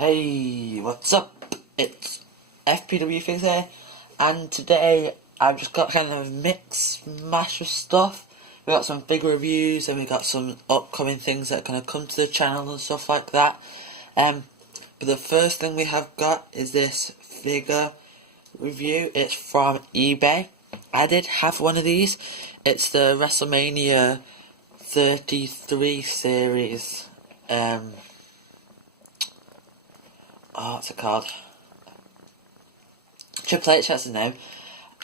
Hey, what's up? It's FPW Things here, and today I've just got kind of a mix mash of stuff. We got some big reviews, and we got some upcoming things that are going to come to the channel and stuff like that. But the first thing we have got is this figure review. It's from eBay. I did have one of these. It's the WrestleMania 33 series. What's it called? Triple H, that's the name.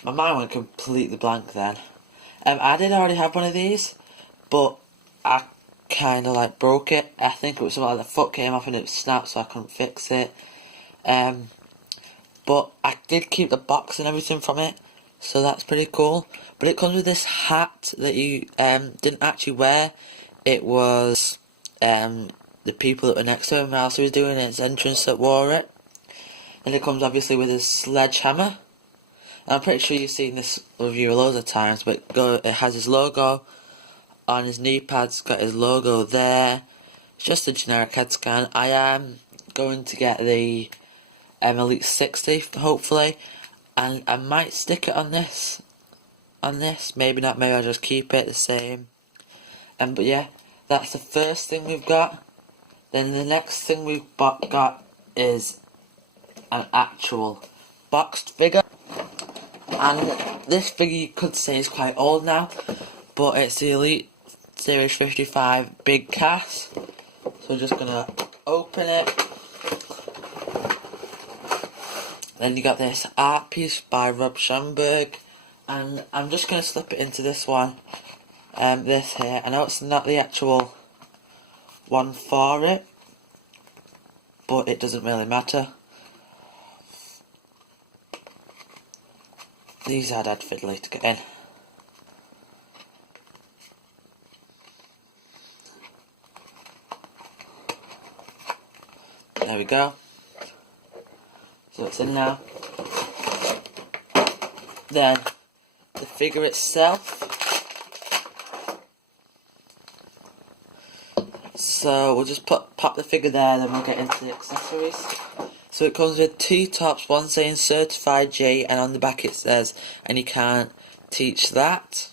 My mind went completely blank then. I did already have one of these, but I kind of like broke it. I think it was something like the foot came off and it snapped, so I couldn't fix it. But I did keep the box and everything from it, so that's pretty cool. But it comes with this hat that you didn't actually wear. It was the people that were next to him whilst he was doing his entrance that wore it. And it comes obviously with his sledgehammer. And I'm pretty sure you've seen this review loads of times, but it has his logo on his knee pads, got his logo there. It's just a generic head scan. I am going to get the Elite 60 hopefully, and I might stick it on this. Maybe not, maybe I'll just keep it the same. But yeah, that's the first thing we've got. Then the next thing we've got is an actual boxed figure. And this figure you could say is quite old now, but it's the Elite Series 55 Big Cass. So we're just gonna open it. Then you got this art piece by Rob Schamberg, and I'm just gonna slip it into this one. This here. I know it's not the actual one for it, but it doesn't really matter. These are dead fiddly to get in. There we go. So it's in now. Then the figure itself. So we'll just pop the figure there, then we'll get into the accessories. So it comes with two tops, one saying Certified G, and on the back it says, and you can't teach that.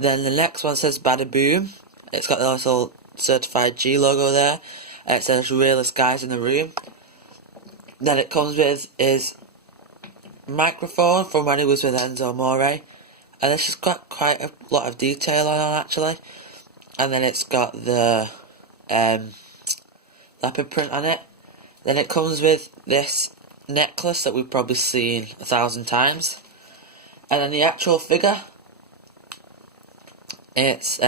Then the next one says Bada Boom. It's got the little Certified G logo there. It says realest guys in the room. Then it comes with his microphone from when he was with Enzo Amore. And this has got quite a lot of detail on it actually. And then it's got the leopard print on it. Then it comes with this necklace that we've probably seen 1,000 times. And then the actual figure, it's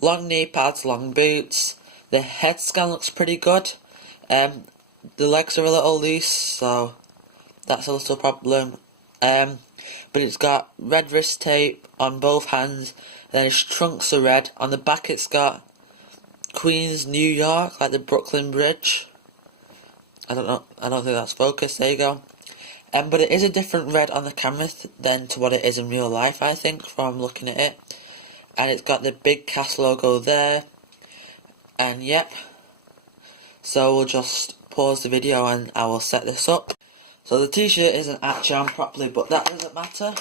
long knee pads, long boots. The head scan looks pretty good. The legs are a little loose, so that's a little problem. But it's got red wrist tape on both hands. Then his trunks are red. On the back it's got Queens, New York, like the Brooklyn Bridge. I don't think that's focused, there you go. But it is a different red on the camera than to what it is in real life, I think, from looking at it. And it's got the Big Cass logo there. And yep. So we'll just pause the video and I will set this up. So the t-shirt isn't actually on properly, but that doesn't matter.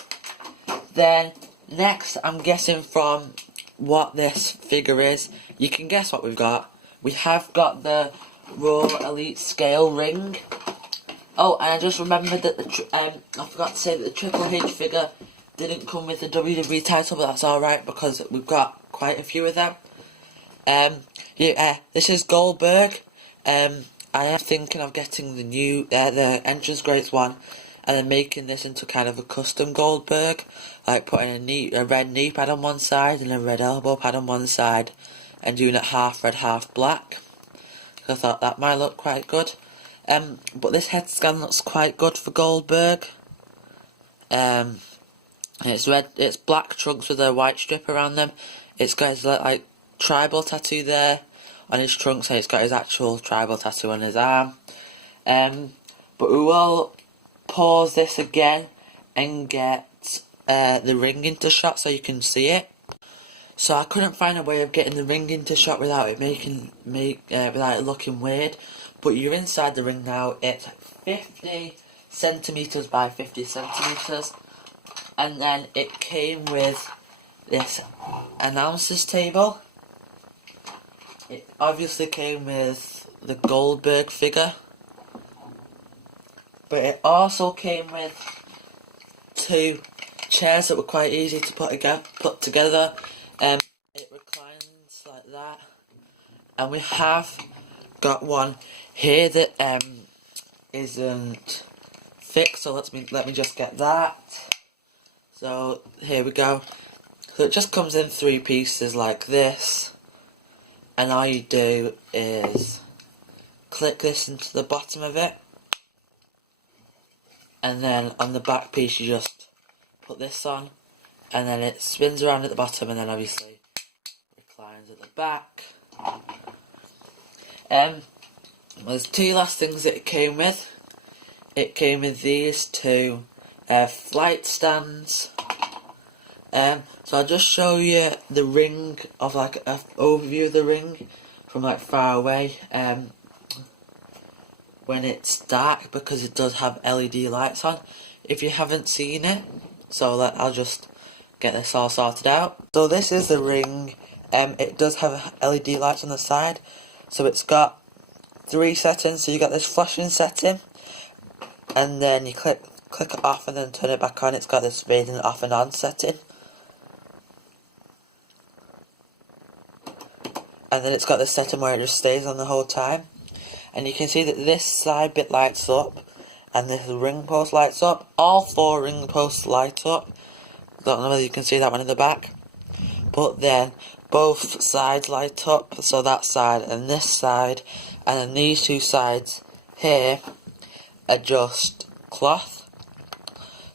Then next, I'm guessing from what this figure is, you can guess what we've got. We have got the Raw Elite Scale Ring. Oh, and I just remembered that I forgot to say that the Triple H figure didn't come with the WWE title, but that's alright because we've got quite a few of them. This is Goldberg. I am thinking of getting the new, the Entrance Greats one, and then making this into kind of a custom Goldberg, like putting a red knee pad on one side and a red elbow pad on one side, and doing it half red, half black. I thought that might look quite good. But this head scan looks quite good for Goldberg. It's red. It's black trunks with a white strip around them. It's got his like tribal tattoo there on his trunks, and it's got his actual tribal tattoo on his arm. But we will pause this again and get the ring into shot so you can see it. So I couldn't find a way of getting the ring into shot without it without it looking weird. But you're inside the ring now. It's 50 centimeters by 50 centimeters, and then it came with this announcer's table. It obviously came with the Goldberg figure, but it also came with 2 chairs that were quite easy to put together. It reclines like that, and we have got one here that isn't fixed. So let me just get that. So here we go. So it just comes in 3 pieces like this, and all you do is click this into the bottom of it, and then on the back piece you just put this on, and then it spins around at the bottom, and then obviously reclines at the back. There's 2 last things that it came with. It came with these 2 flight stands. So I'll just show you the ring of like an overview of the ring from like far away when it's dark, because it does have LED lights on if you haven't seen it. So I'll just get this all sorted out. So this is the ring. It does have LED lights on the side, so it's got 3 settings. So you got this flashing setting, and then you click it off and then turn it back on. It's got this fading off and on setting, and then it's got this setting where it just stays on the whole time. And you can see that this side bit lights up, and this ring post lights up. All 4 ring posts light up. Don't know whether you can see that one in the back, but then both sides light up. So that side and this side, and then these 2 sides here are just cloth.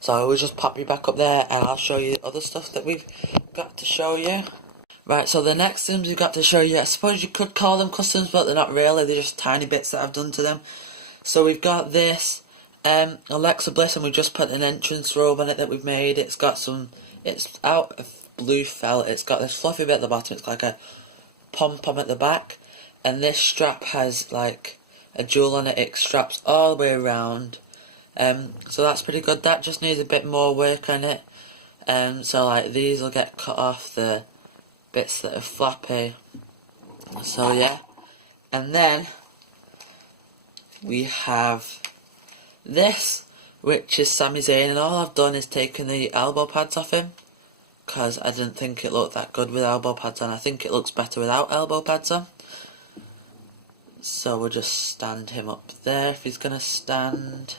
So we'll just pop you back up there, and I'll show you other stuff that we've got to show you. Right, so the next things we've got to show you, I suppose you could call them customs, but they're not really. They're just tiny bits that I've done to them. So we've got this Alexa Bliss, and we've just put an entrance robe on it that we've made. It's out of blue felt. It's got this fluffy bit at the bottom. It's like a pom-pom at the back. And this strap has like a jewel on it. It straps all the way around. So that's pretty good. That just needs a bit more work on it. So like these will get cut off, the bits that are floppy. So yeah. And then we have this, which is Sami Zayn, and all I've done is taken the elbow pads off him, because I didn't think it looked that good with elbow pads on. I think it looks better without elbow pads on. So we'll just stand him up there if he's gonna stand.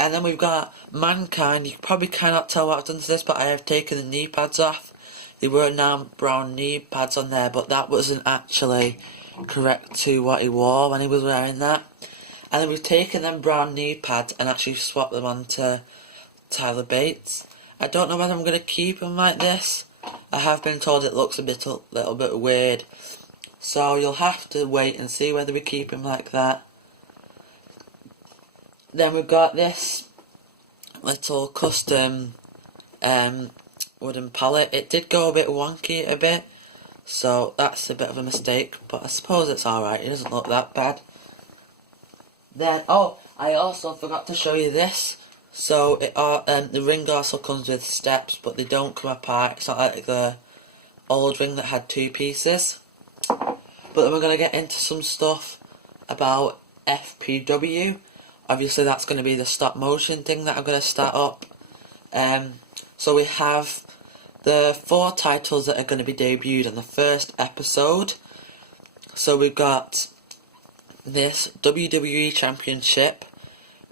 And then we've got Mankind. You probably cannot tell what I've done to this, but I have taken the knee pads off. There were now brown knee pads on there, but that wasn't actually correct to what he wore when he was wearing that. And then we've taken them brown knee pads and actually swapped them onto Tyler Bates. I don't know whether I'm going to keep them like this. I have been told it looks a little bit weird. So you'll have to wait and see whether we keep him like that. Then we've got this little custom wooden pallet. It did go a bit wonky a bit, so that's a bit of a mistake, but I suppose it's alright. It doesn't look that bad. Then, oh, I also forgot to show you this. So the ring also comes with steps, but they don't come apart. It's not like the old ring that had 2 pieces. But then we're going to get into some stuff about FPW. Obviously that's going to be the stop motion thing that I'm going to start up. So we have the 4 titles that are going to be debuted in the first episode. So we've got this WWE Championship,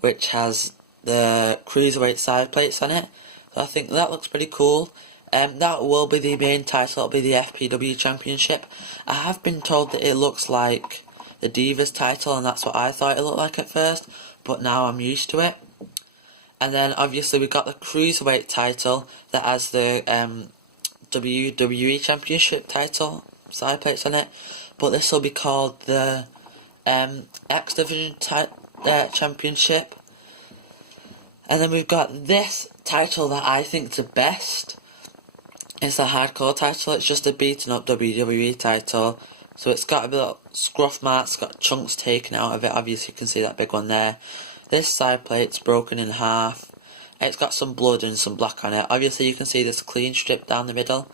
which has the Cruiserweight side plates on it. So I think that looks pretty cool. That will be the main title. It'll be the FPW Championship. I have been told that it looks like the Divas title, and that's what I thought it looked like at first, but now I'm used to it. And then obviously we've got the Cruiserweight title that has the WWE Championship title side plates on it, but this will be called the X Division Championship. And then we've got this title that I think the best is the hardcore title. It's just a beaten up WWE title. So it's got a bit of scruff marks, got chunks taken out of it. Obviously you can see that big one there. This side plate's broken in half. It's got some blood and some black on it. Obviously you can see this clean strip down the middle.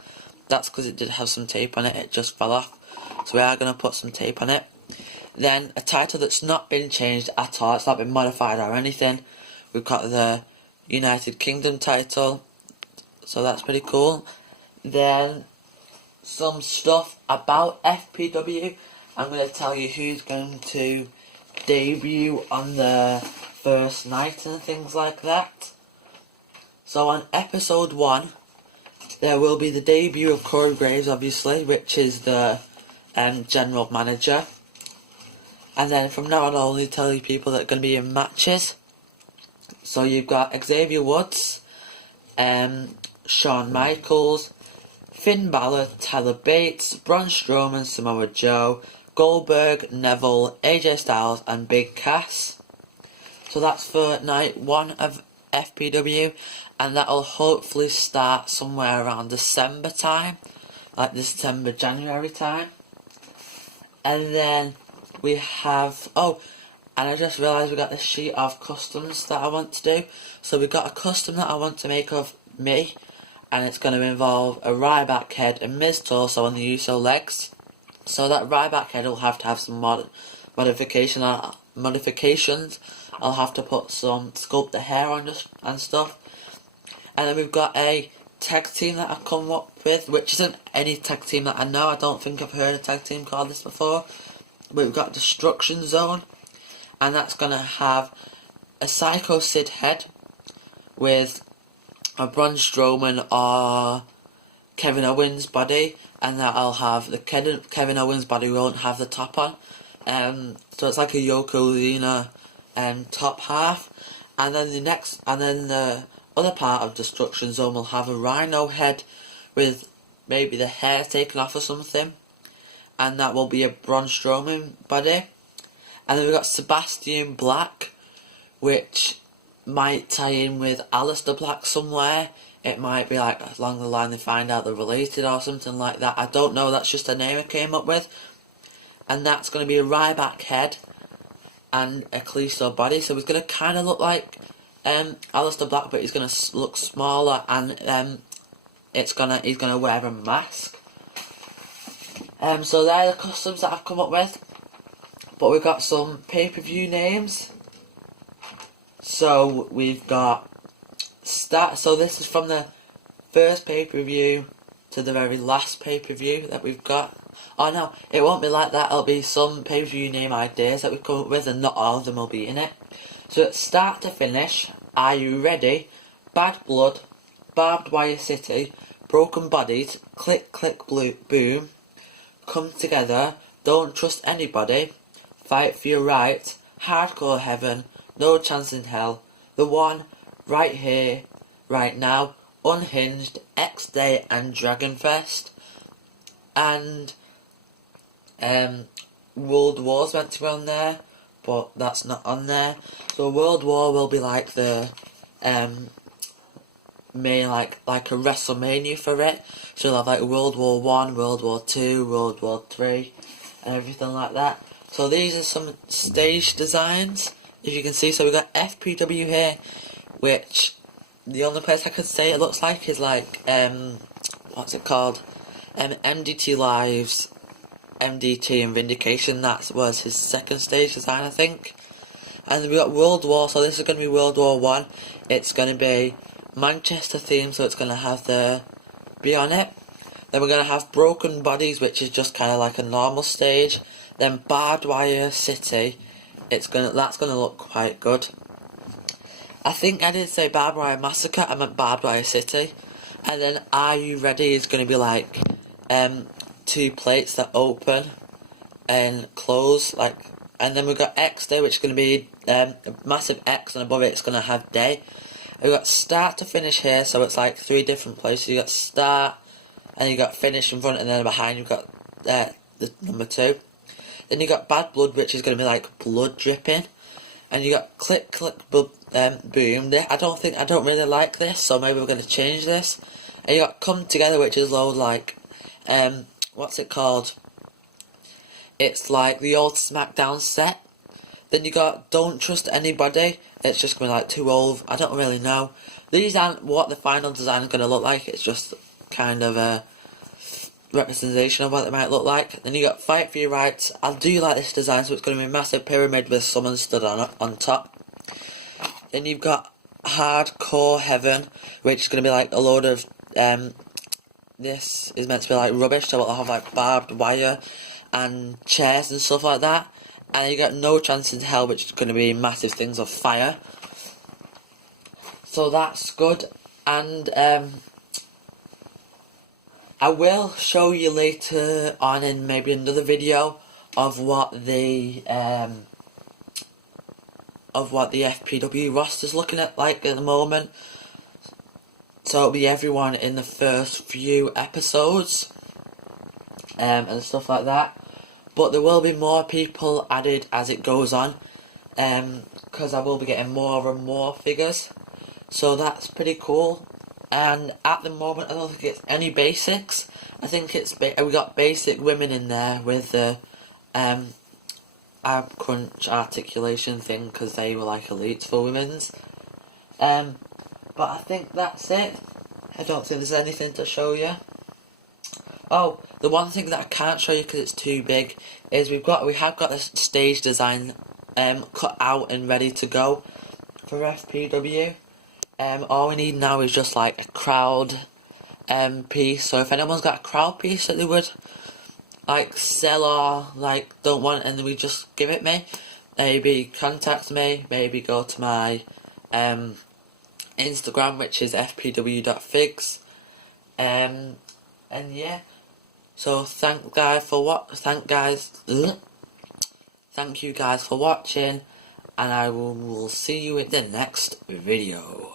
That's because it did have some tape on it, it just fell off. So we are going to put some tape on it. Then a title that's not been changed at all, it's not been modified or anything. We've got the United Kingdom title, so that's pretty cool. Then some stuff about FPW. I'm going to tell you who's going to debut on the first night and things like that. So on episode 1, there will be the debut of Corey Graves, obviously, which is the general manager. And then from now on I'll only tell you people that are going to be in matches. So you've got Xavier Woods, Shawn Michaels, Finn Balor, Tyler Bates, Braun Strowman, Samoa Joe, Goldberg, Neville, AJ Styles and Big Cass. So that's for night 1 of FPW, and that'll hopefully start somewhere around December time, like December, January time. And then we have, and I just realised we got this sheet of customs that I want to do. So we got a custom that I want to make of me, and it's going to involve a Ryback head, a Miz torso and the Uso legs. So that Ryback head will have to have some modifications. I'll have to sculpt the hair on and stuff. And then we've got a tag team that I've come up with, which isn't any tag team that I know. I don't think I've heard a tag team called this before. But we've got Destruction Zone, and that's going to have a Psycho Sid head with a Braun Strowman or Kevin Owens body, and that'll have the Kevin Owens body won't have the top on. So it's like a Yokozuna top half, and then the other part of Destruction Zone will have a Rhino head with maybe the hair taken off or something, and that will be a Braun Strowman body. And then we've got Sebastian Black, which might tie in with Aleister Black somewhere. It might be like along the line they find out they're related or something like that. I don't know, that's just a name I came up with. And that's going to be a Ryback head and a Kalisto body. So he's going to kind of look like Aleister Black, but he's going to look smaller, and he's going to wear a mask. So they're the customs that I've come up with. But we've got some pay-per-view names. So we've got so this is from the first pay-per-view to the very last pay-per-view that we've got. Oh no, it won't be like that. It'll be some pay-per-view name ideas that we've come up with, and not all of them will be in it. So at start to finish, Are You Ready? Bad Blood, Barbed Wire City, Broken Bodies, Click Click Boom, Come Together, Don't Trust Anybody, Fight for Your Right, Hardcore Heaven, No Chance in Hell, The One, Right Here, Right Now, Unhinged, X-Day and Dragonfest. And World War's meant to be on there, but that's not on there. So World War will be like the main like a WrestleMania for it. So you'll have like World War 1, World War 2, World War 3 and everything like that. So these are some stage designs, if you can see. So we've got FPW here, which the only place I could say it looks like is like what's it called? MDT Live's MDT and Vindication. That was his second stage design, I think. And we got World War, so this is going to be World War 1. It's going to be Manchester theme, so it's going to have the be on it. Then we're going to have Broken Bodies, which is just kind of like a normal stage. Then Barbed Wire City, that's going to look quite good. I think I did say Barbed Wire Massacre, I meant Barbed Wire City. And then Are You Ready is going to be like two plates that open and close, like. And then we've got X Day, which is going to be a massive X, and above it it's going to have day. And we've got start to finish here, so it's like three different places. You got start, and you got finish in front, and then behind you've got the number 2. Then you got Bad Blood, which is going to be like blood dripping. And you got Click Click boom. I don't really like this, so maybe we're gonna change this. And you got Come Together, which is low like, what's it called? It's like the old SmackDown set. Then you got Don't Trust Anybody. It's just gonna be like too old. I don't really know. These aren't what the final design is gonna look like. It's just kind of a representation of what it might look like. Then you got Fight for Your Rights. I do like this design, so it's gonna be a massive pyramid with someone stood on top. Then you've got Hardcore Heaven, which is gonna be like a load of this is meant to be like rubbish, so it'll have like barbed wire and chairs and stuff like that. And you got No Chance in Hell, which is going to be massive things of fire. So that's good. And I will show you later on in maybe another video of what the FPW roster's looking at like at the moment. So it'll be everyone in the first few episodes and stuff like that. But there will be more people added as it goes on, because I will be getting more and more figures. So that's pretty cool. And at the moment, I don't think it's any basics. I think it's we got basic women in there with the ab crunch articulation thing, because they were like elites for women's. But I think that's it. I don't think there's anything to show you. Oh, the one thing that I can't show you because it's too big is we have got this stage design cut out and ready to go for FPW. All we need now is just like a crowd piece. So if anyone's got a crowd piece that they would like sell or like don't want, and we just give it me, maybe contact me. Maybe go to my Instagram, which is fpw.figs. And yeah. So thank you guys for watching, and I will see you in the next video.